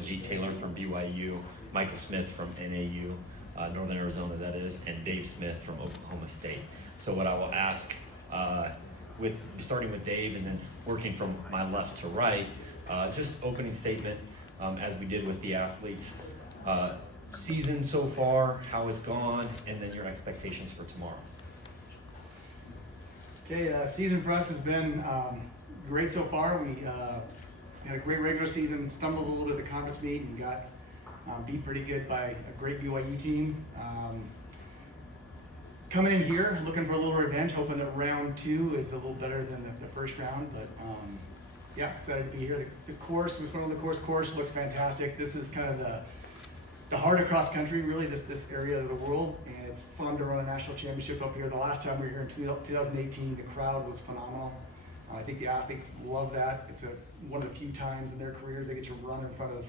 Taylor from BYU, Michael Smith from NAU, Northern Arizona that is, and Dave Smith from Oklahoma State. So what I will ask, with starting with Dave and then working from my left to right, just opening statement as we did with the athletes. Season so far, how it's gone, and then your expectations for tomorrow. Okay, season for us has been great so far. We had a great regular season, stumbled a little bit at the conference meet, and got beat pretty good by a great BYU team. Coming in here, looking for a little revenge, hoping that round 2 is a little better than the first round. But yeah, excited to be here. The course, which one of the course looks fantastic. This is kind of the heart of cross country, really, this area of the world, and it's fun to run a national championship up here. The last time we were here in 2018, the crowd was phenomenal. I think the athletes love that. It's one of the few times in their careers they get to run in front of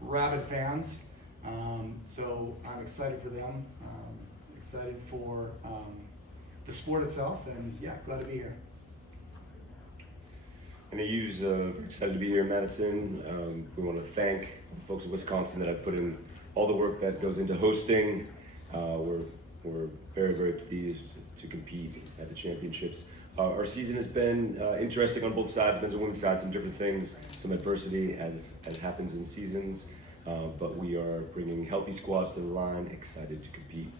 rabid fans. So I'm excited for them, excited for the sport itself, and yeah, glad to be here. NAU's excited to be here in Madison. We want to thank the folks in Wisconsin that have put in all the work that goes into hosting. We're very, very pleased to compete at the championships. Our season has been interesting on both sides, men's and women's side, some different things, some adversity as happens in seasons, but we are bringing healthy squads to the line, excited to compete.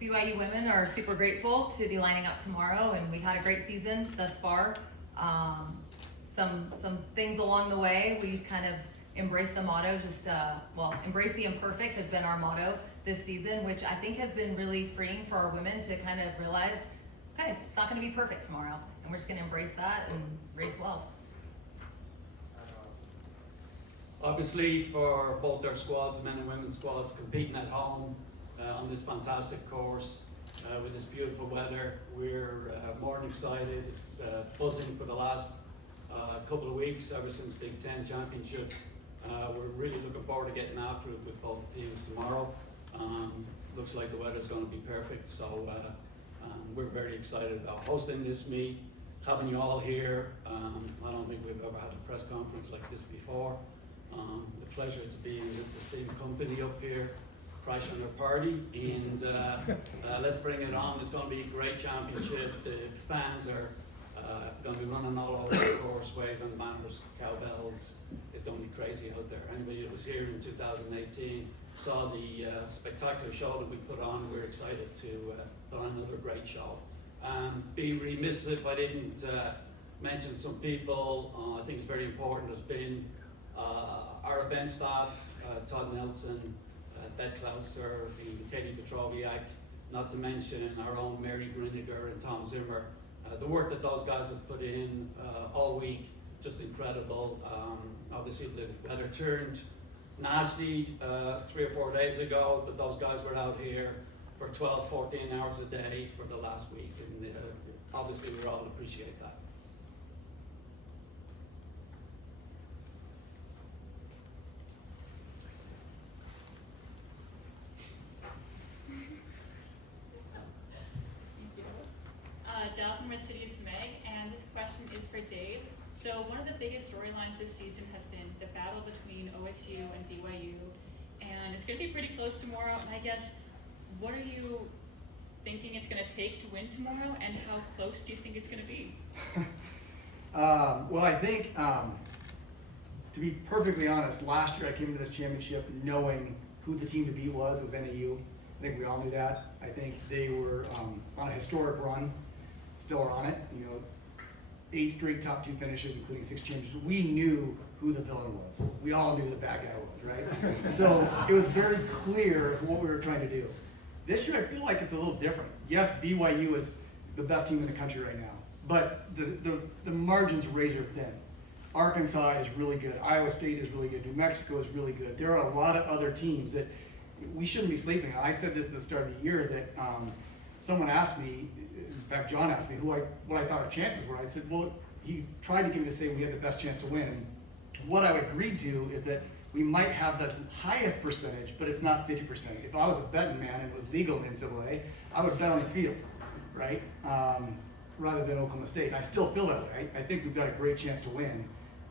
BYU women are super grateful to be lining up tomorrow, and we had a great season thus far. Some things along the way, we kind of embrace the motto, embrace the imperfect has been our motto this season, which I think has been really freeing for our women to kind of realize, okay, it's not going to be perfect tomorrow, and we're just going to embrace that and race well. Obviously, for both our squads, men and women's squads, competing at home on this fantastic course with this beautiful weather, we're more than excited. It's buzzing for the last couple of weeks, ever since Big Ten championships. We're really looking forward to getting after it with both teams tomorrow. Looks like the weather's going to be perfect, so we're very excited about hosting this meet, having you all here. I don't think we've ever had a press conference like this before. The pleasure to be in this esteemed company up here, crash on our party, and let's bring it on. It's going to be a great championship. The fans are going to be running all over the course, waving banners, cowbells. It's going to be crazy out there. Anybody that was here in 2018 saw the spectacular show that we put on. We're excited to put on another great show. Be remiss if I didn't mention some people. I think it's very important. There's been our event staff, Todd Nelson, Beth Klauser, and Katie Petroviak, not to mention our own Mary Griniger and Tom Zimmer. The work that those guys have put in all week, just incredible. Obviously the weather turned nasty 3 or 4 days ago, but those guys were out here for 12, 14 hours a day for the last week, and obviously we all appreciate that. Dallas from City's Meg, and this question is for Dave. So one of the biggest storylines this season has been the battle between OSU and BYU, and it's going to be pretty close tomorrow. And I guess, what are you thinking it's going to take to win tomorrow, and how close do you think it's going to be? Well, I think, to be perfectly honest, last year I came into this championship knowing who the team to beat was. It was NAU. I think we all knew that. I think they were on a historic run. Still are on it, 8 straight top 2 finishes, including 6 championships. We knew who the villain was. We all knew the bad guy was, right? So it was very clear what we were trying to do. This year I feel like it's a little different. Yes, BYU is the best team in the country right now, but the margin's razor thin. Arkansas is really good. Iowa State is really good. New Mexico is really good. There are a lot of other teams that we shouldn't be sleeping on. I said this at the start of the year that someone asked me, in fact, John asked me what I thought our chances were. I said, well, he tried to get me to say we had the best chance to win. What I agreed to is that we might have the highest percentage, but it's not 50%. If I was a betting man and it was legal in NCAA, I would bet on the field, right? Rather than Oklahoma State. And I still feel that way. I think we've got a great chance to win.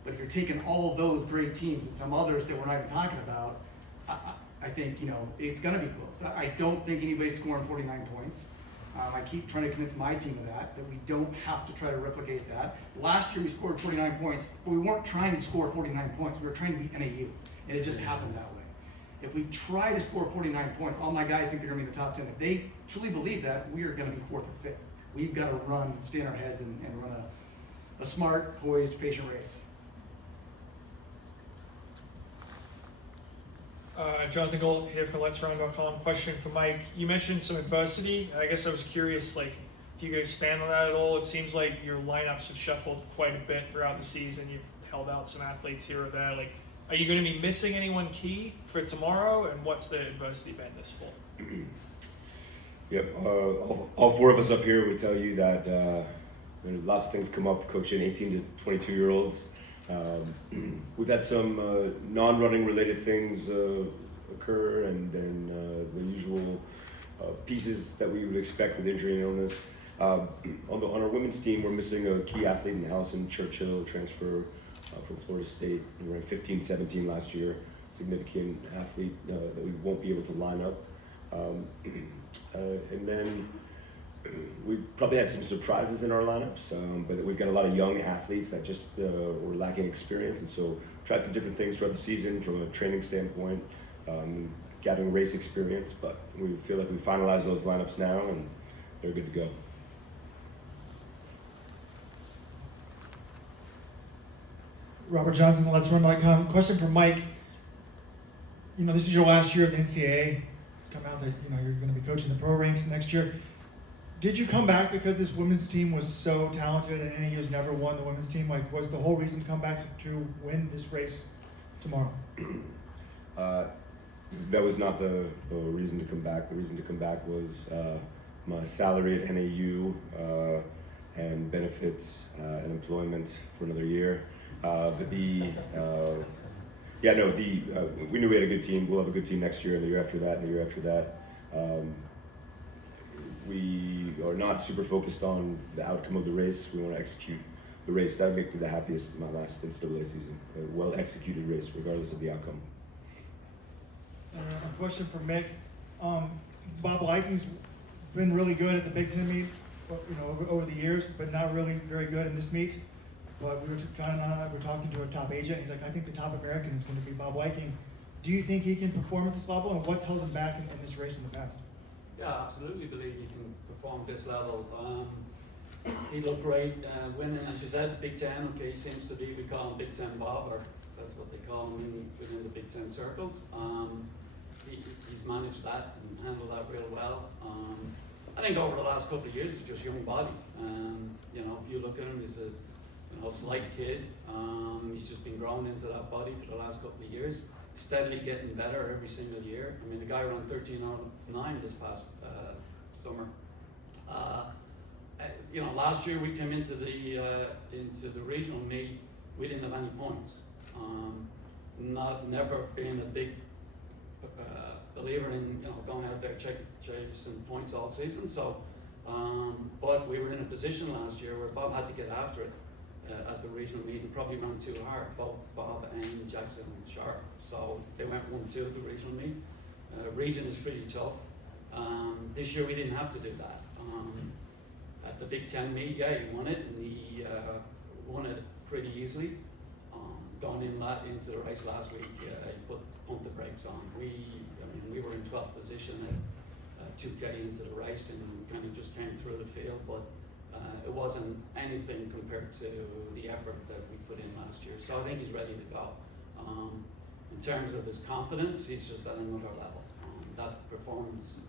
But if you're taking all of those great teams and some others that we're not even talking about, I think, it's gonna be close. I don't think anybody's scoring 49 points. I keep trying to convince my team of that we don't have to try to replicate that. Last year we scored 49 points, but we weren't trying to score 49 points. We were trying to beat NAU, and it just happened that way. If we try to score 49 points, all my guys think they're gonna be in the top 10. If they truly believe that, we are gonna be 4th or 5th. We've got to stay in our heads and run a smart, poised, patient race. Jonathan Gold here for Let'sRun.com. Question for Mike. You mentioned some adversity. I guess I was curious, if you could expand on that at all. It seems like your lineups have shuffled quite a bit throughout the season. You've held out some athletes here or there. Are you going to be missing anyone key for tomorrow? And what's the adversity been this fall? Yep. All 4 of us up here would tell you that lots of things come up coaching 18 to 22-year-olds. We've had some non-running related things occur, and then the usual pieces that we would expect with injury and illness. On our women's team, we're missing a key athlete in Allison Churchill, transfer from Florida State. We ran 15-17 last year. Significant athlete that we won't be able to line up. And then we probably had some surprises in our lineups, but we've got a lot of young athletes that just were lacking experience, and so tried some different things throughout the season from a training standpoint, gathering race experience, but we feel like we finalized those lineups now and they're good to go. Robert Johnson, Let'sRun.com. Question for Mike. This is your last year at the NCAA. It's come out that you're going to be coaching the pro ranks next year. Did you come back because this women's team was so talented and NAU has never won the women's team? Was the whole reason to come back to win this race tomorrow? That was not the reason to come back. The reason to come back was my salary at NAU and benefits and employment for another year. We knew we had a good team. We'll have a good team next year, and the year after that, and the year after that. We are not super focused on the outcome of the race. We want to execute the race. That would make me the happiest in my last NCAA season. A well-executed race, regardless of the outcome. A question for Mick. Bob Liking's been really good at the Big Ten meet, over the years, but not really very good in this meet. But John and I were talking to a top agent. He's like, I think the top American is going to be Bob Liking. Do you think he can perform at this level, and what's held him back in this race in the past? Yeah, absolutely believe he can perform at this level. He looked great winning, as you said, the Big Ten. Okay, he seems to be, we call him Big Ten Bob, or that's what they call him within the Big Ten circles. He's managed that and handled that real well. I think over the last couple of years, he's just young body. If you look at him, he's a slight kid. He's just been grown into that body for the last couple of years. Steadily getting better every single year. I mean, the guy ran 13:09 this past summer. Last year we came into the regional meet, we didn't have any points. Never been a big believer in going out there chasing points all season. So, but we were in a position last year where Bob had to get after it. At the regional meet and probably ran too hard, both Bob and Jackson and Sharp. So they went 1-2 at the regional meet. Region is pretty tough. This year we didn't have to do that. At the Big Ten meet, he won it, and he won it pretty easily. Going into the race last week, he pumped the brakes on. We were in 12th position at 2K into the race and kind of just came through the field, but it wasn't anything compared to the effort that we put in last year. So I think he's ready to go. In terms of his confidence, he's just at another level. That performance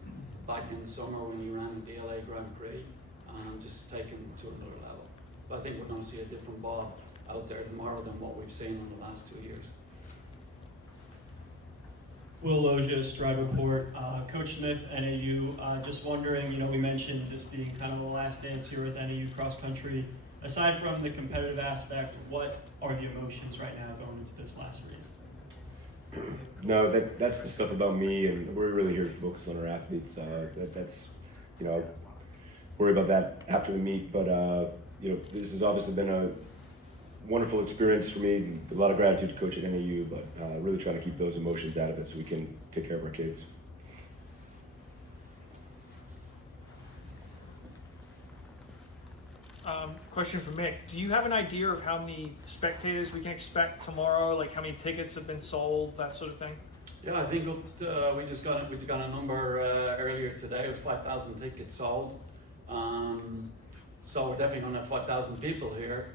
back in the summer when he ran the DLA Grand Prix, just taken to another level. But I think we're going to see a different Bob out there tomorrow than what we've seen in the last 2 years. Will Loja, Stride Report. Coach Smith, NAU, just wondering, we mentioned this being kind of the last dance here with NAU cross country. Aside from the competitive aspect, what are the emotions right now going into this last race? No, that's the stuff about me, and we're really here to focus on our athletes. That's worry about that after the meet, but this has obviously been wonderful experience for me. A lot of gratitude to coach at NAU, but really trying to keep those emotions out of it so we can take care of our kids. Question for Mick. Do you have an idea of how many spectators we can expect tomorrow? Like how many tickets have been sold, that sort of thing? Yeah, I think we just got a number earlier today. It was 5,000 tickets sold. So we're definitely going to have 5,000 people here.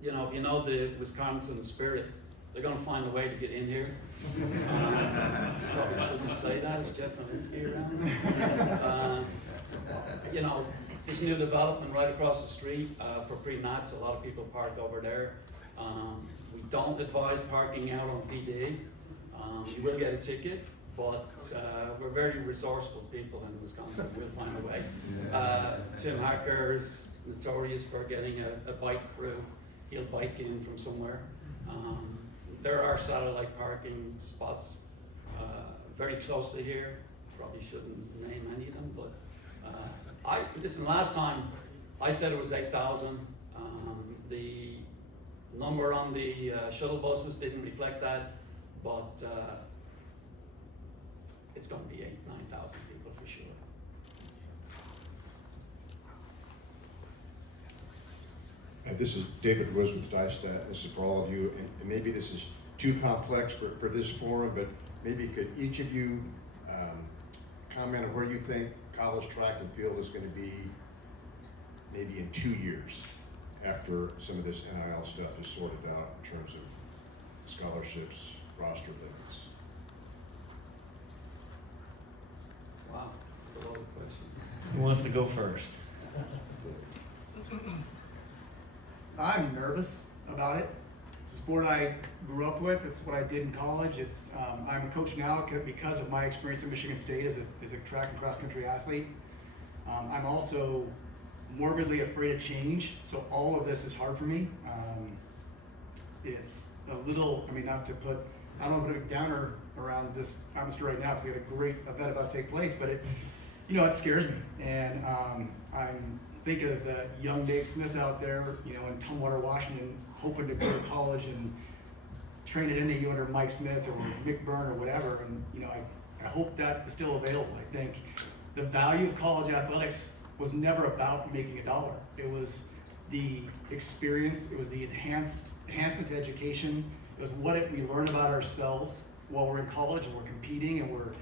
You know, if you know the Wisconsin spirit, they're going to find a way to get in here. Probably shouldn't say that. Is Jeff Nowitzki around? You know, this new development right across the street for pre-nats, a lot of people park over there. We don't advise parking out on PD. You will get a ticket, but we're very resourceful people in Wisconsin. We'll find a way. Tim Hacker's notorious for getting a bike crew. He'll bike in from somewhere. There are satellite parking spots very close to here. Probably shouldn't name any of them, but listen, last time I said it was 8,000. The number on the shuttle buses didn't reflect that, but it's going to be 9,000 people for sure. This is David Rose with Dystat. This is for all of you, and maybe this is too complex for this forum, but maybe could each of you comment on where you think college track and field is going to be maybe in 2 years after some of this NIL stuff is sorted out in terms of scholarships, roster limits. Wow, that's a lot of questions. Who wants to go first? I'm nervous about it. It's a sport I grew up with. It's what I did in college. I'm a coach now because of my experience at Michigan State as a track and cross country athlete. I'm also morbidly afraid of change, so all of this is hard for me. It's a little, I don't want to put a downer around this atmosphere right now because we had a great event about to take place, but it scares me. And I'm thinking of the young Dave Smith out there, in Tumwater, Washington, hoping to go to college and train at NAU under Mike Smith or Mick Byrne or whatever. And I hope that is still available. I think the value of college athletics was never about making a dollar. It was the experience. It was the enhancement to education. It was what we learn about ourselves while we're in college and we're competing and we're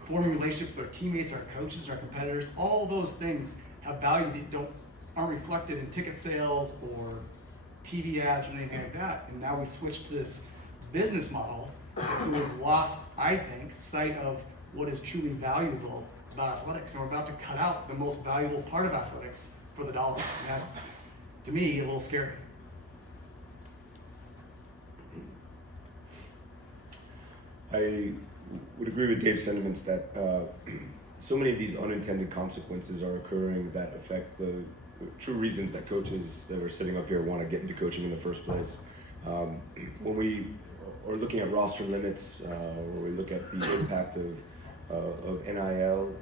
forming relationships with our teammates, our coaches, our competitors. All those things have value that aren't reflected in ticket sales or TV ads or anything like that. And now we switched to this business model, and so we've lost, I think, sight of what is truly valuable about athletics. And we're about to cut out the most valuable part of athletics for the dollar. And that's, to me, a little scary. I would agree with Dave's sentiments that so many of these unintended consequences are occurring that affect the true reasons that coaches that are sitting up here want to get into coaching in the first place. When we are looking at roster limits, or we look at the impact of NIL,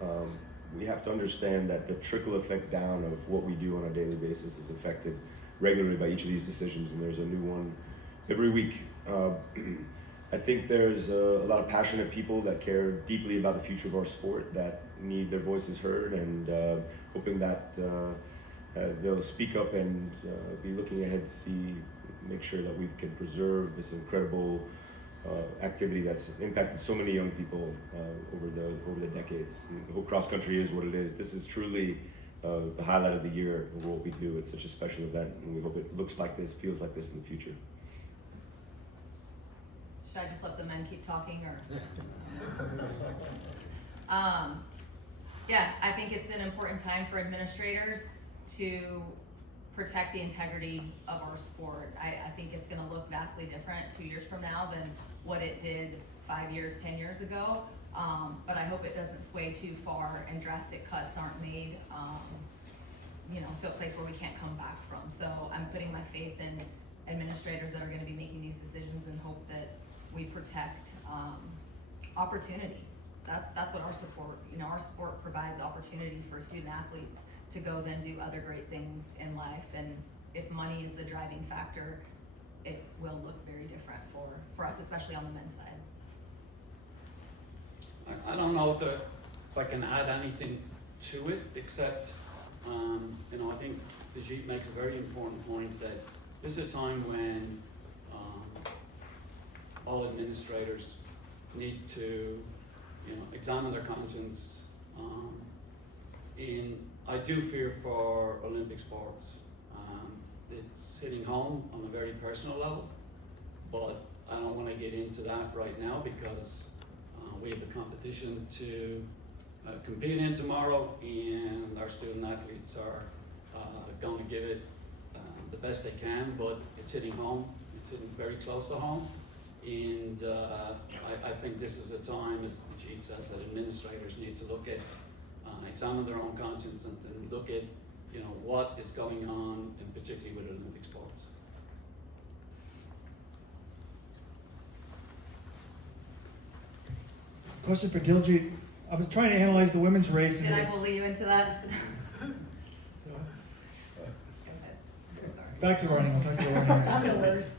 we have to understand that the trickle effect down of what we do on a daily basis is affected regularly by each of these decisions, and there's a new one every week. I think there's a lot of passionate people that care deeply about the future of our sport that need their voices heard, and hoping that they'll speak up and be looking ahead to make sure that we can preserve this incredible activity that's impacted so many young people over the decades. I hope cross country is what it is. This is truly the highlight of the year of what we do. It's such a special event, and we hope it looks like this, feels like this in the future. Should I just let the men keep talking, or? Yeah, I think it's an important time for administrators to protect the integrity of our sport. I think it's gonna look vastly different 2 years from now than what it did 5 years, 10 years ago. But I hope it doesn't sway too far and drastic cuts aren't made, to a place where we can't come back from. So I'm putting my faith in administrators that are gonna be making these decisions and hope that we protect opportunity. That's what our sport provides opportunity for student athletes to go then do other great things in life. And if money is the driving factor, it will look very different for us, especially on the men's side. I don't know if I can add anything to it, except, I think Brigitte makes a very important point that this is a time when all administrators need to, examine their conscience. I do fear for Olympic sports. It's hitting home on a very personal level, but I don't want to get into that right now because we have a competition to compete in tomorrow, and our student athletes are going to give it the best they can, but it's hitting home. It's hitting very close to home. And I think this is a time, as the Chief says, that administrators need to look at, examine their own conscience and look at, what is going on, and particularly with Olympic sports. Question for Diljeet. I was trying to analyze the women's race. Did I bully you into that? Back to running. I'll talk to you running. I'm the worst.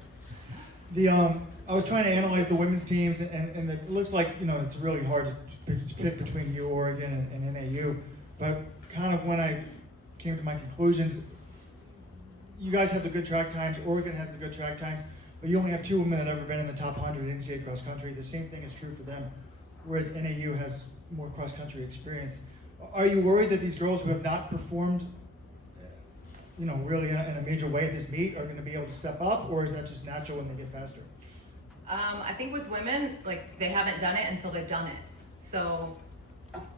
I was trying to analyze the women's teams, and it looks like it's really hard to pick between you, Oregon, and NAU. But kind of when I came to my conclusions, you guys have the good track times. Oregon has the good track times, but you only have 2 women that have ever been in the top 100 NCAA cross country. The same thing is true for them, whereas NAU has more cross country experience. Are you worried that these girls who have not performed, really in a major way at this meet are going to be able to step up, or is that just natural when they get faster? I think with women, they haven't done it until they've done it. So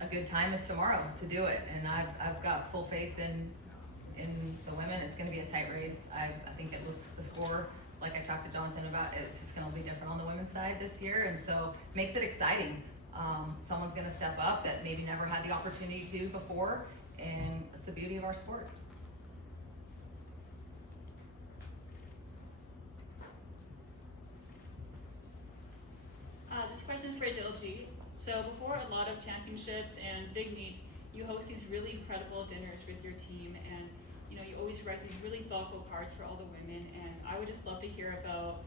a good time is tomorrow to do it, and I've got full faith in the women. It's going to be a tight race. I think it looks, the score, like I talked to Jonathan about, it's just going to be different on the women's side this year, and so makes it exciting. Someone's going to step up that maybe never had the opportunity to before, and it's the beauty of our sport. This question is for Diljeet. So before a lot of championships and big meets, you host these really incredible dinners with your team, and you always write these really thoughtful cards for all the women. And I would just love to hear about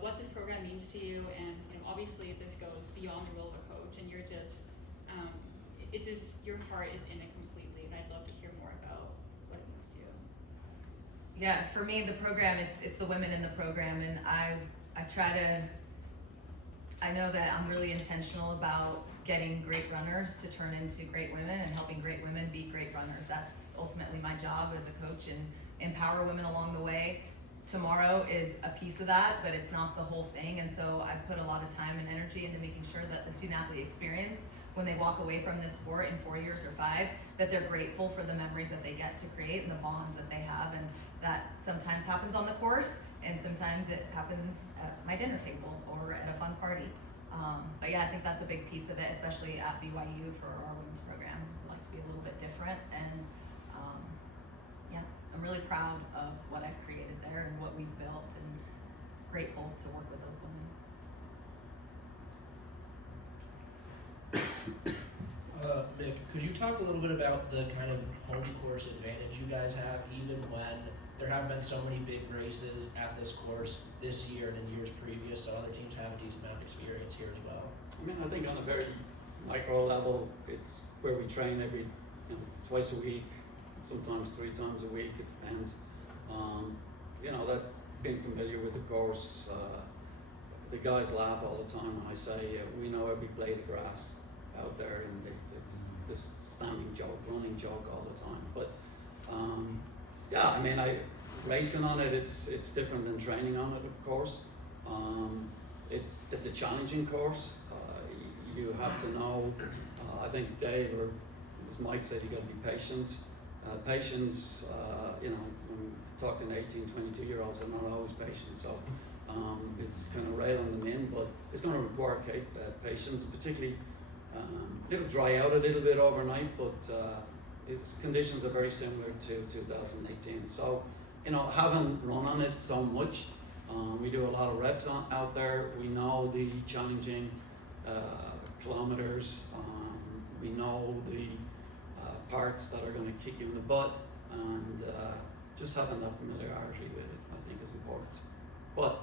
what this program means to you, and obviously this goes beyond the role of a coach, and you're just your heart is in it completely. And I'd love to hear more about what it means to you. Yeah, for me, the program, it's the women in the program, and I know that I'm really intentional about getting great runners to turn into great women and helping great women be great runners. That's ultimately my job as a coach, and empower women along the way. Tomorrow is a piece of that, but it's not the whole thing, and so I put a lot of time and energy into making sure that the student athlete experience, when they walk away from this sport in 4 years or 5, that they're grateful for the memories that they get to create and the bonds that they have, and that sometimes happens on the course, and sometimes it happens at my dinner table or at a fun party. But yeah, I think that's a big piece of it, especially at BYU for our women's program. We like to be a little bit different, and I'm really proud of what I've created there and what we've built, and grateful to work with those women. Mick, could you talk a little bit about the kind of home course advantage you guys have, even when there have been so many big races at this course this year and in years previous, so other teams have a decent amount of experience here as well? I think on a very micro level, it's where we train twice a week, sometimes 3 times a week, it depends. That being familiar with the course, the guys laugh all the time when I say we know every blade of grass out there, and it's just standing joke, running joke all the time. But racing on it, it's different than training on it, of course. It's a challenging course. You have to know, I think Dave, or as Mike said, you got to be patient. Patience, when talking 18, 22-year-olds, are not always patient. So it's kind of railing them in, but it's going to require patience, particularly it'll dry out a little bit overnight, but its conditions are very similar to 2018. So, having run on it so much, we do a lot of reps out there. We know the challenging kilometers. We know the parts that are going to kick you in the butt, and just having that familiarity with it, I think, is important. But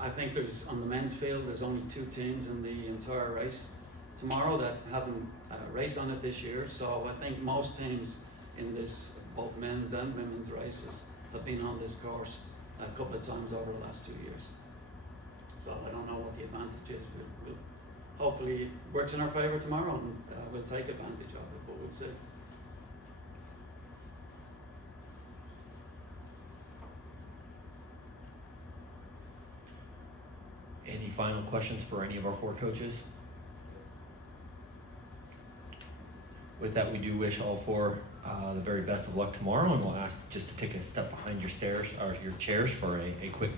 I think there's, on the men's field, there's only 2 teams in the entire race tomorrow that haven't raced on it this year. So I think most teams in this, both men's and women's races, have been on this course a couple of times over the last 2 years. So I don't know what the advantage is. We'll hopefully it works in our favour tomorrow, and we'll take advantage of it, but we'll see. Any final questions for any of our 4 coaches? With that, we do wish all 4 the very best of luck tomorrow, and we'll ask just to take a step behind your stairs or your chairs for a quick